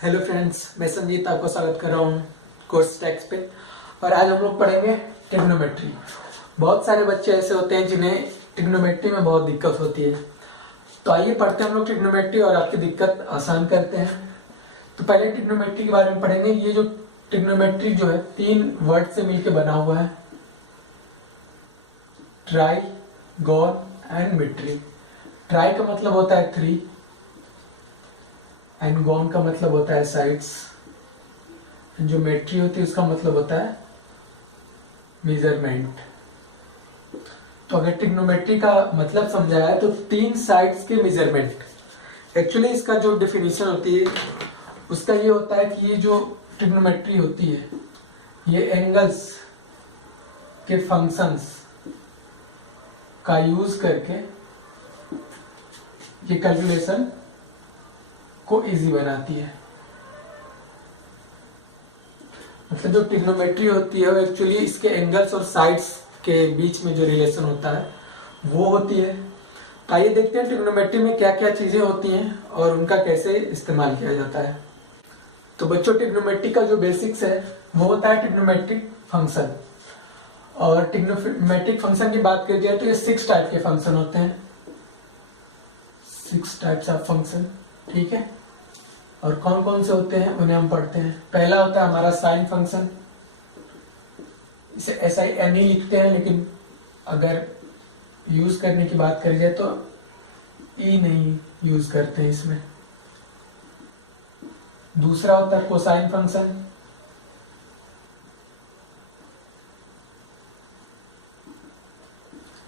Hello friends, मैं संजीत आपको स्वागत कर रहा हूँ कोर्स टैक्स पे। और आज हम लोग पढ़ेंगे ट्रिग्नोमेट्री। बहुत सारे बच्चे ऐसे होते हैं जिन्हें ट्रिग्नोमेट्री में बहुत दिक्कत होती है। तो आइए पढ़ते हैं हम लोग ट्रिग्नोमेट्री और आपकी दिक्कत आसान करते हैं। तो पहले ट्रिग्नोमेट्री के बारे में पढ़ेंगे। ये जो ट्रिग्नोमेट्री जो है 3 वर्ड से मिलकर बना हुआ है, ट्राई, गॉन एंड मेट्री। ट्राई का मतलब होता है 3 एंड गॉन का मतलब होता है साइड्स। जो मेट्री होती है उसका मतलब होता है मेजरमेंट। तो अगर ट्रिग्नोमेट्री का मतलब समझाया है तो 3 साइड्स के मेजरमेंट। एक्चुअली इसका जो डिफिनीशन होती है उसका ये होता है कि ये जो ट्रिग्नोमेट्री होती है ये एंगल्स के फंक्शंस का यूज करके ये कैलकुलेशन को इजी बनाती है। मतलब जो ट्रिग्नोमेट्री होती है वो एक्चुअली इसके एंगल्स और साइड्स के बीच में जो रिलेशन होता है वो होती है। तो आइए देखते हैं ट्रिग्नोमेट्री में क्या क्या चीजें होती हैं और उनका कैसे इस्तेमाल किया जाता है। तो बच्चों, ट्रिग्नोमेट्री का जो बेसिक्स है वो होता है ट्रिग्नोमेट्रिक फंक्शन। और ट्रिग्नोमेट्रिक फंक्शन की बात करी जाए तो ये 6 टाइप के फंक्शन होते हैं। 6 टाइप्स ऑफ फंक्शन, ठीक है। और कौन कौन से होते हैं उन्हें हम पढ़ते हैं। पहला होता है हमारा साइन फंक्शन। इसे SIN ही लिखते हैं, लेकिन अगर यूज करने की बात करी जाए तो ई नहीं यूज करते हैं इसमें। दूसरा होता है कोसाइन फंक्शन।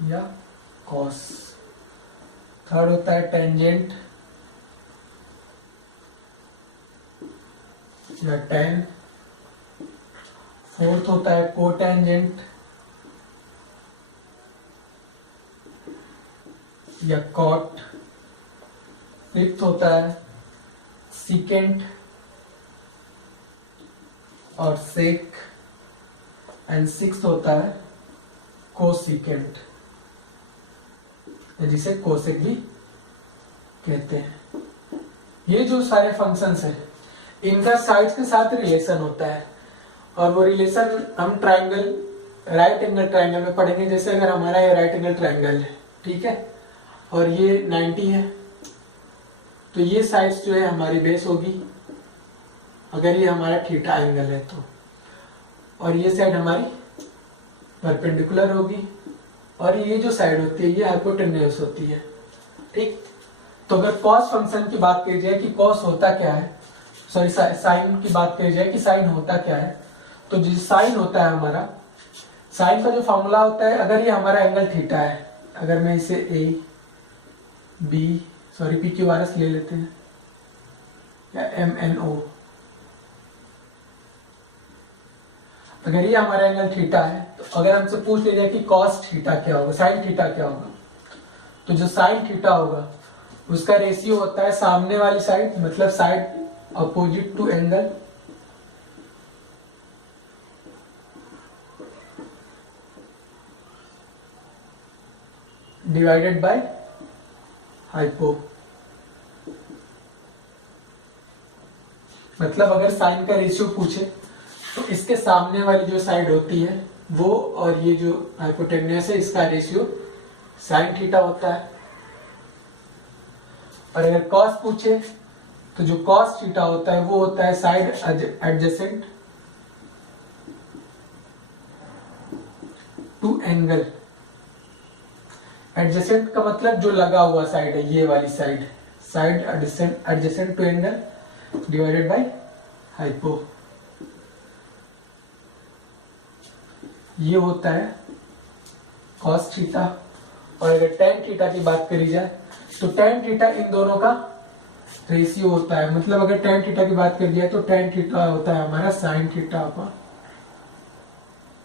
या कॉस। थर्ड होता है टेंजेंट या tan। फोर्थ होता है कोटेंजेंट या कॉट। फिफ्थ होता है सीकेंट और सेक। एंड सिक्स्थ होता है कोसीकेंट, जिसे कोसेक भी कहते हैं। ये जो सारे फंक्शंस हैं इनका साइड्स के साथ रिलेशन होता है, और वो रिलेशन हम ट्राइंगल, राइट एंगल ट्राइंगल में पढ़ेंगे। जैसे अगर हमारा ये राइट एंगल ट्राइंगल है, ठीक है, और ये 90 है, तो ये साइड्स जो है हमारी बेस होगी अगर ये हमारा थीटा एंगल है तो। और ये साइड हमारी परपेंडिकुलर होगी, और ये जो साइड होती है ये हाइपोटेन्यूस होती है, ठीक। तो अगर कॉस फंक्शन की बात की जाए कि कॉस होता क्या है, सॉरी साइन की बात करी जाए कि साइन होता क्या है, तो जो साइन होता है हमारा, साइन का जो फॉर्मूला होता है, अगर ये हमारा एंगल थीटा है, अगर मैं इसे ए बी सॉरी PQRS ले लेते हैं या MNO, अगर ये हमारा एंगल थीटा है तो अगर हमसे पूछ लिया जाए कि कॉस थीटा क्या होगा, साइन थीटा क्या होगा, तो जो साइन थीटा होगा उसका रेशियो होता है सामने वाली साइड, मतलब side opposite to angle, divided by hypo. मतलब अगर साइन का रेशियो पूछे तो इसके सामने वाली जो साइड होती है वो, और ये जो हाइपोटेन्यूस है इसका रेशियो साइन थीटा होता है। और अगर कॉस पूछे तो जो कॉस थीटा होता है वो होता है side adjacent to angle. Adjacent का मतलब जो लगा हुआ साइड है, ये वाली side, side adjacent to angle divided by hypo. ये होता है कॉस थीटा। और अगर टेन थीटा की बात करी जाए तो टेन थीटा इन दोनों का रेशियो होता है। मतलब अगर टेन थीटा की बात करी जाए तो टेन थीटा होता है हमारा sign theta upon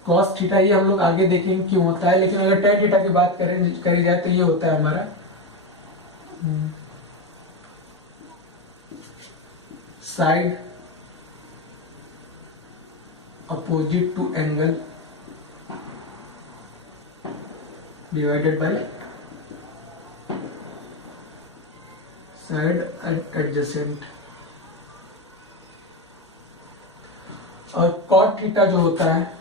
cos theta. ये हम लोग आगे देखेंगे क्यों होता है, लेकिन अगर टेन थीटा की बात करी जाए तो ये होता है हमारा side opposite to angle divided by side adjacent. और कॉट थीटा जो होता है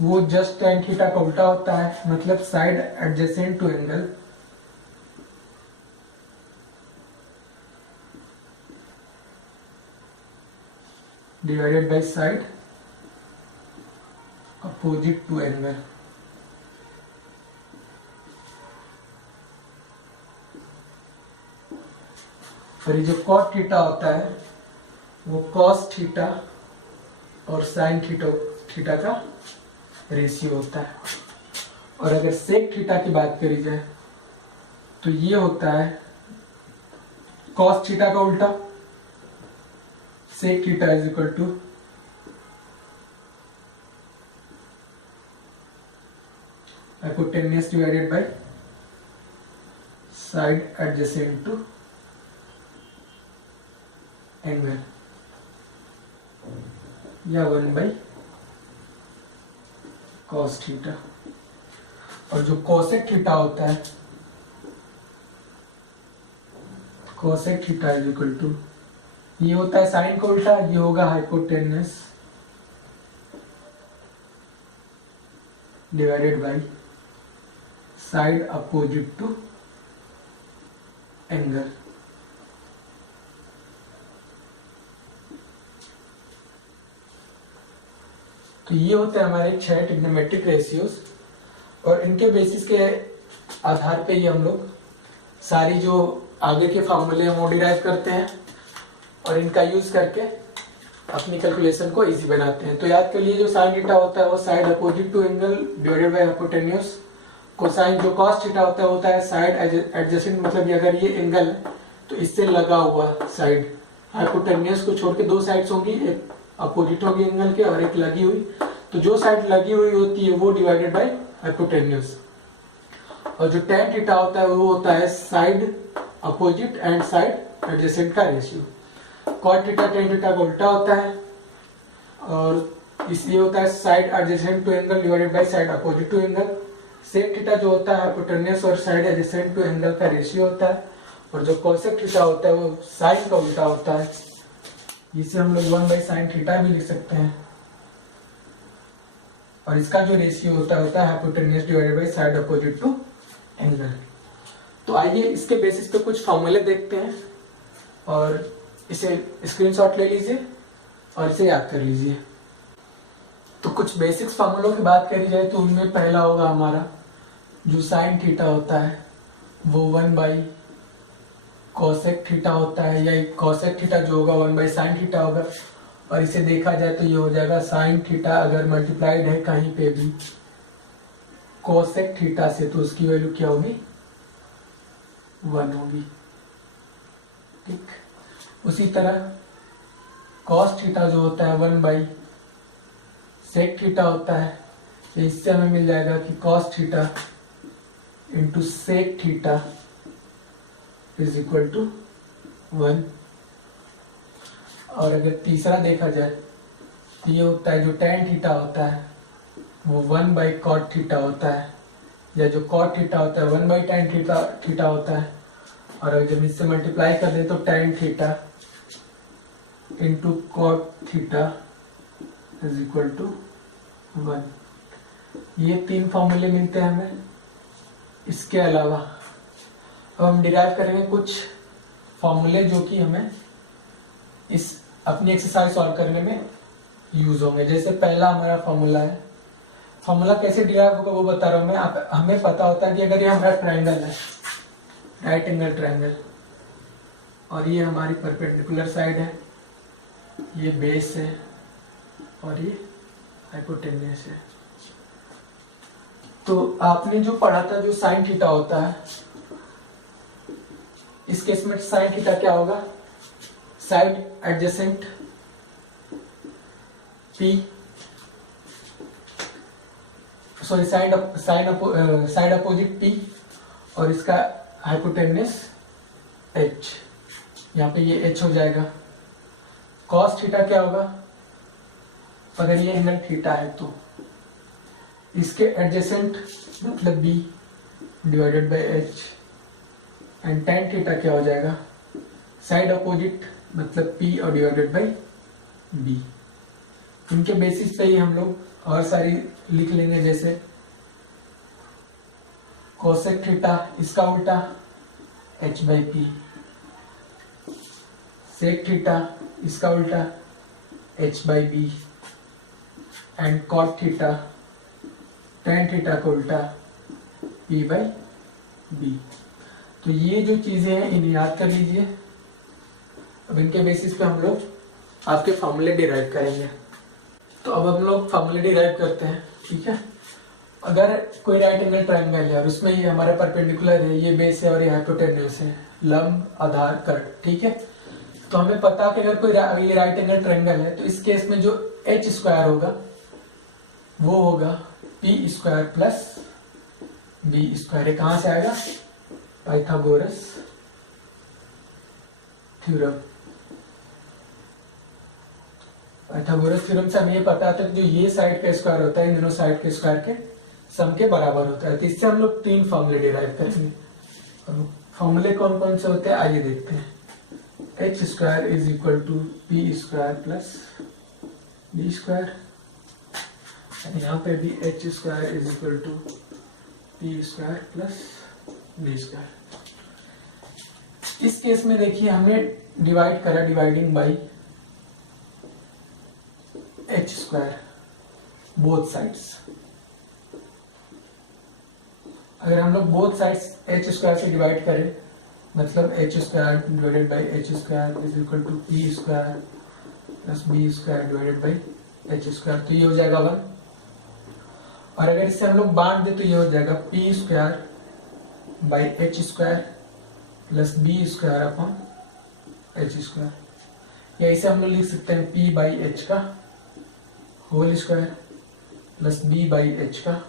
वो जस्ट टेन थीटा का उल्टा होता है, मतलब side adjacent to angle divided by side opposite to angle. और ये जो कॉट थीटा होता है वो कॉस थीटा और साइन थीटा का रेशियो होता है। और अगर सेक थीटा की बात करी जाए तो ये होता है कॉस थीटा का उल्टा, sec theta is equal to hypotenuse divided by side adjacent to angle, या 1 कॉस थीटा। और जो कोसेक थीटा होता है, cosec theta is equal to, ये होता है साइन का उल्टा, ये होगा hypotenuse divided by side opposite to angle. तो ये होते हैं हमारे 6 ट्रिग्नोमेट्रिक रेशियोज, और इनके बेसिस के आधार पे ही हम लोग सारी जो आगे के फॉर्मूले हैं वो डिराइव करते हैं और इनका यूज करके अपनी कैलकुलेशन को इजी बनाते हैं। तो याद कर लिए जो साइन थीटा होता है वो side opposite to angle divided by hypotenuse. Cosine जो कॉस थीटा होता है साइड एडजेसेंट, मतलब ये अगर ये एंगल है तो इससे लगा हुआ साइड। हाइपोटेन्यूस को छोड़ के दो साइड्स होंगी, एक अपोजिट होगी एंगल के और एक लगी हुई, तो जो साइड लगी हुई होती है वो डिवाइडेड बाय हाइपोटेन्यूस। और जो tan थीटा होता है वो होता है side opposite and side adjacent का ratio. Cot theta tan theta का उल्टा होता है, और इसलिए होता है side adjacent to angle divided by side opposite to angle. Sec theta जो होता है हाइपोटेन्यूस और साइड एडजेसेंट टू एंगल का रेशियो होता है, और जो कोसेक थीटा होता है वो साइन का उल्टा होता है, जिसे हम लोग 1 sin थीटा भी लिख सकते हैं। और इसका जो रेशियो होता है hypotenuse divided by side opposite to angle. तो आइए इसके बेसिस पे कुछ फॉर्मूले देखते हैं और इसे स्क्रीनशॉट ले लीजिए और इसे याद कर लीजिए। तो कुछ बेसिक्स फॉर्मूलों की बात करी जाए तो उनमें पहला होगा हमारा जो साइन थीटा होता है वो 1 कोसेक थीटा होता है, या कोसेक थीटा जो होगा 1 sin थीटा होगा। और इसे देखा जाए तो ये हो जाएगा साइन थीटा अगर मल्टीप्लाइड है कहीं पे भी कोसेक थीटा से तो उसकी वैल्यू क्या होगी, 1 होगी। ठीक, उसी तरह कॉस थीटा जो होता है 1 सेक थीटा होता है, तो इससे हमें मिल जाएगा कि cos theta into sec theta is equal to 1। और अगर तीसरा देखा जाए तो ये होता है जो tan थीटा होता है वो 1 cot थीटा होता है, या जो cot थीटा होता है 1 tan थीटा होता है। और अगर जब इससे मल्टीप्लाई कर दे तो tan theta into cot theta is equal to 1। ये 3 फॉर्मूले मिलते हैं हमें। इसके अलावा अब हम डिराइव करेंगे कुछ फॉर्मूले जो कि हमें इस अपनी एक्सरसाइज सॉल्व करने में यूज होंगे। जैसे पहला हमारा फॉर्मूला है, फॉर्मूला कैसे डिराइव होगा वो बता रहा हूँ मैं। हमें पता होता है कि अगर ये हमारा ट्रायंगल है, राइट एंगल ट्रायंगल, और ये हमारी परपेंडिकुलर साइड है, ये बेस है और ये हाइपोटेन्यूस है। तो आपने जो पढ़ा था जो साइन थीटा होता है, इस केस में साइन थीटा क्या होगा, side adjacent P, sorry side opposite P, और इसका हाइपोटेन्यूस H, यहाँ पे ये H हो जाएगा। कॉस थीटा क्या होगा, अगर ये एंगल थीटा है तो इसके एडजेसेंट मतलब B divided by H, and tan theta क्या हो जाएगा, साइड अपोजिट मतलब P और डिवाइडेड बाय बी। इनके बेसिस पे ही हम लोग और सारी लिख लेंगे, जैसे कोसेक थीटा इसका उल्टा h by P, sec theta इसका उल्टा h by B, and cot theta tan theta का उल्टा p बाई बी। तो ये जो चीजें हैं इन्हें याद कर लीजिए। अब इनके बेसिस पे हम लोग आपके फॉर्मूले डिराइव करेंगे। तो अब हम लोग फॉर्मूले डिराइव करते हैं, ठीक है। अगर कोई राइट एंगल ट्रायंगल है और उसमें ये हमारा परपेंडिकुलर है, ये बेस है और ये हाइपोटेन्यूज है, लंब आधार कट, ठीक है। तो हमें पता कि अगर कोई ये राइट एंगल ट्रायंगल है तो इस केस में जो h स्क्वायर होगा वो होगा p square plus b square. ये कहां से आएगा? Pythagoras theorem. पाइथागोरस थ्योरम से हमें ये पता था कि जो ये साइड का स्क्वायर होता है इन दोनों साइड के स्क्वायर के सम के बराबर होता है। तो इससे हम लोग 3 फॉर्मूले डिराइव करेंगे। और फॉर्मूले कौन कौन से होते हैं आइए देखते हैं। h square is equal to p square plus b square, यहाँ पे भी h square is equal to p square plus b square. इस केस में देखिए हमने डिवाइड करा dividing by h square both sides. अगर हम लोग बोथ साइड्स h स्क्वायर से डिवाइड करें मतलब h square divided by h square is equal to p square plus b square divided by h square, तो ये हो जाएगा 1। और अगर इससे हम लोग बांट दे तो ये हो जाएगा p square by h square plus b square upon h square. या इसे हम लोग लिख सकते हैं p बाई h का whole square plus b by h का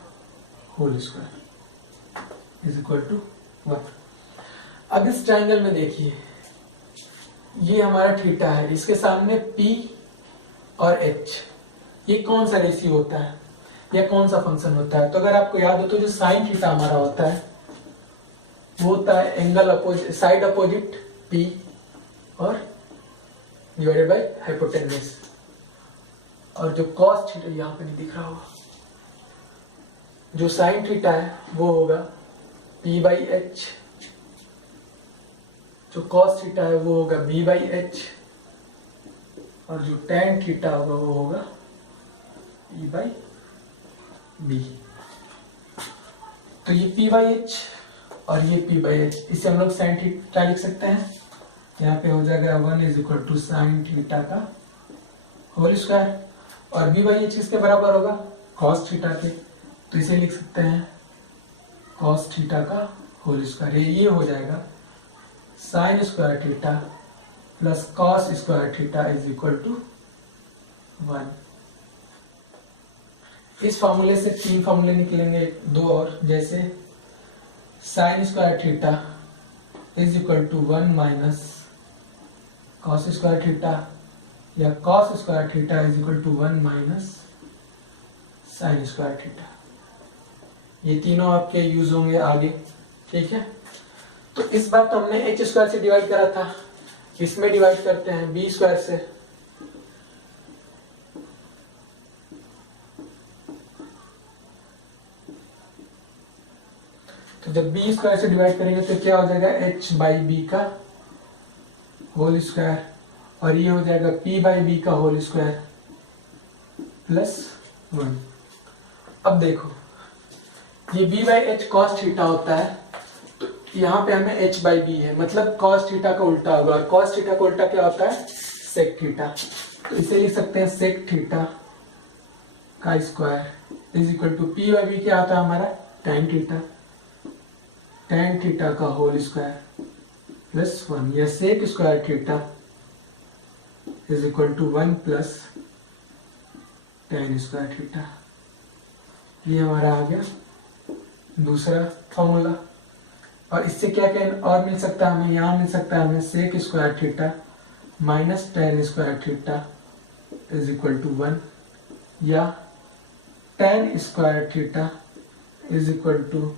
whole square is equal to 1। अब इस ट्रायंगल में देखिए ये हमारा थीटा है, इसके सामने p और h, ये कौन सा रेशियो होता है या कौन सा फंक्शन होता है? तो अगर आपको याद हो तो जो साइन थीटा हमारा होता है वो होता है angle opposite side opposite p और डिवाइडेड बाय हाइपोटेन्यूज। और जो कॉस थीटा यहाँ पे नहीं दिख रहा होगा, जो साइन थीटा है वो होगा p बाई h, जो कॉस थीटा है वो होगा b बाई h, और जो tan थीटा होगा वो होगा e बाई b। तो ये p बाई h और ये p बाई h, इसे हम लोग साइन थीटा लिख सकते हैं। यहाँ पे हो जाएगा 1 is equal to sine theta का होल स्क्वायर, और b बाई h किसके बराबर होगा? कॉस थीटा के, तो इसे लिख सकते हैं कॉस थीटा का होल स्क्वायर। ये हो जाएगा sine square theta plus cos square theta is equal to 1। इस फॉर्मूले से 3 फॉर्मूले निकलेंगे, 2 और, जैसे sine square theta is equal to 1 minus cos square theta, या cos square theta is equal to 1 minus sine square theta. ये तीनों आपके यूज होंगे आगे, ठीक है। तो इस बार तो हमने h स्क्वायर से डिवाइड करा था, इसमें डिवाइड करते हैं b स्क्वायर से। तो जब b स्क्वायर से डिवाइड करेंगे तो क्या हो जाएगा? h बाई बी का होल स्क्वायर, और ये हो जाएगा p बाई बी का होल स्क्वायर प्लस 1। अब देखो ये b by H cos theta होता है, तो यहाँ पे हमें h बाई बी है, मतलब कॉस थीटा का उल्टा होगा, और कॉस थीटा का उल्टा क्या होता है? Sec theta. तो इसे लिख सकते हैं सेक थीटा का square is equal to p by B क्या होता है हमारा? tan थीटा, tan थीटा का होल स्क्वायर प्लस 1, या sec square theta is equal to 1 plus tan square theta. ये हमारा आ गया दूसरा फॉर्मूला। और इससे क्या क्या और मिल सकता है हमें? यहाँ मिल सकता है हमें sec square theta minus tan square theta is equal to 1, या tan square theta is equal to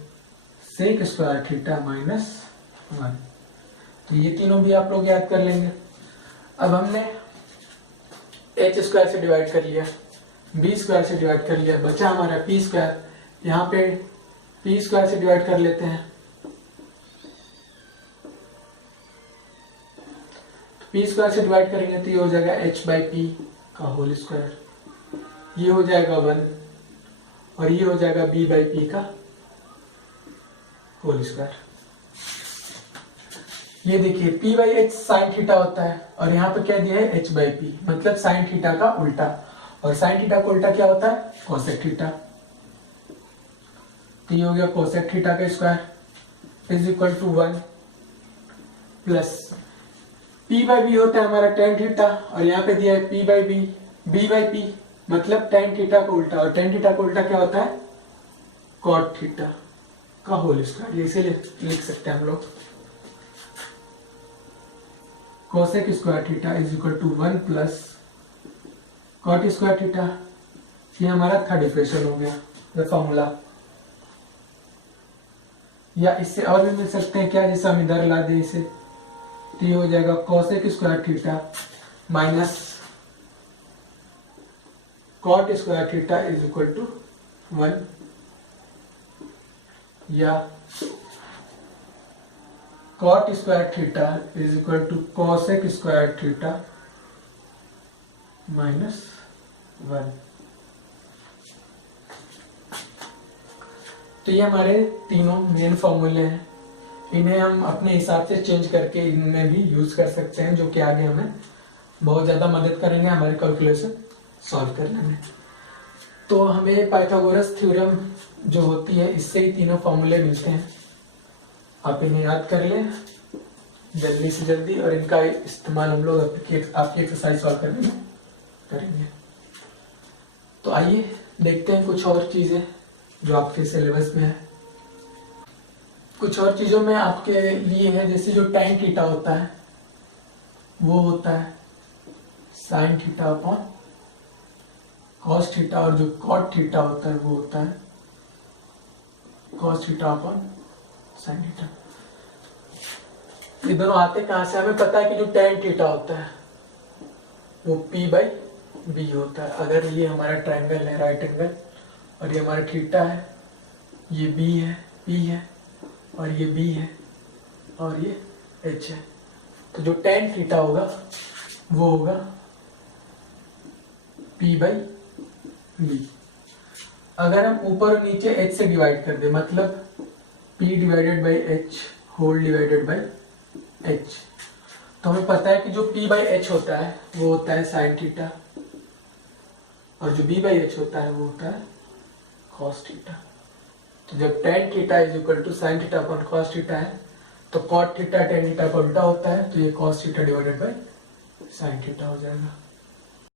sec square theta minus 1। तो ये तीनों भी आप लोग याद कर लेंगे। अब हमने एच स्क्वायर से डिवाइड कर लिया, बी स्क्वायर से डिवाइड कर लिया, बचा हमारा पी स्क्वायर। यहाँ पे पी स्क्वायर से डिवाइड कर लेते हैं, पी स्क्वायर से डिवाइड करेंगे तो ये हो जाएगा एच बाई पी का होल स्क्वायर, ये हो जाएगा 1 और ये हो जाएगा बी बाई पी का होल स्क्वायर। ये देखिए p by h sine theta होता है और यहाँ पे क्या दिया है h बाई पी, मतलब साइन थीटा का उल्टा, और साइन थीटा का उल्टा क्या होता है कोसेक थीटा। तो ये हो गया कोसेक थीटा का square is equal to 1 plus p by B होता है हमारा टेन थीटा और यहाँ पे दिया है p by B, b by P मतलब टेन थीटा का उल्टा, और टेन थीटा का उल्टा क्या होता है कॉट थीटा का होल स्क्वायर। ये इसे लिख सकते हैं हम लोग cosec square theta is equal to 1 plus cot square theta. ये हमारा थर्ड इक्वेशन हो गया फॉर्मूला। या इससे और भी मिल सकते हैं क्या, जैसे हम इधर ला दे इसे, तो ये हो जाएगा cosec square theta minus cot square theta is equal to 1, या cot square theta is equal to cosec square theta minus 1। तो ये हमारे तीनों मेन फॉर्मूले हैं, इन्हें हम अपने हिसाब से चेंज करके इनमें भी यूज कर सकते हैं, जो कि आगे हमें बहुत ज्यादा मदद करेंगे हमारे कैलकुलेशन सॉल्व करने में। तो हमें पाइथागोरस थ्योरम जो होती है इससे ही तीनों फॉर्मूले मिलते हैं। आप इन्हें याद कर लें जल्दी से जल्दी, और इनका इस्तेमाल हम लोग आपकी एक्सरसाइज सॉल्व करने में करेंगे। तो आइए देखते हैं कुछ और चीजें जो आपके सिलेबस में है। कुछ और चीजों में आपके लिए है, जैसे जो tan थीटा होता है वो होता है sin theta upon cos theta, और जो cot थीटा होता है वो होता है cos theta upon sin theta. ये दोनों आते कहां से, हमें पता है कि जो tan थीटा होता है वो p बाई बी होता है। अगर ये हमारा ट्रायंगल है राइट एंगल और ये हमारा थीटा है, ये b है, p है, और ये b है और ये h है, तो जो tan थीटा होगा वो होगा p बाई बी। अगर हम ऊपर और नीचे h से डिवाइड कर दे, मतलब p divided by h whole divided by h, तो हमें पता है कि जो p बाई h होता है वो होता है साइन थीटा, और जो b बाई h होता है वो होता है cos थीटा। तो जब tan theta is equal to sine theta upon cos theta है, तो cot थीटा tan थीटा का उल्टा होता है, तो ये cos theta divided by sine theta हो जाएगा।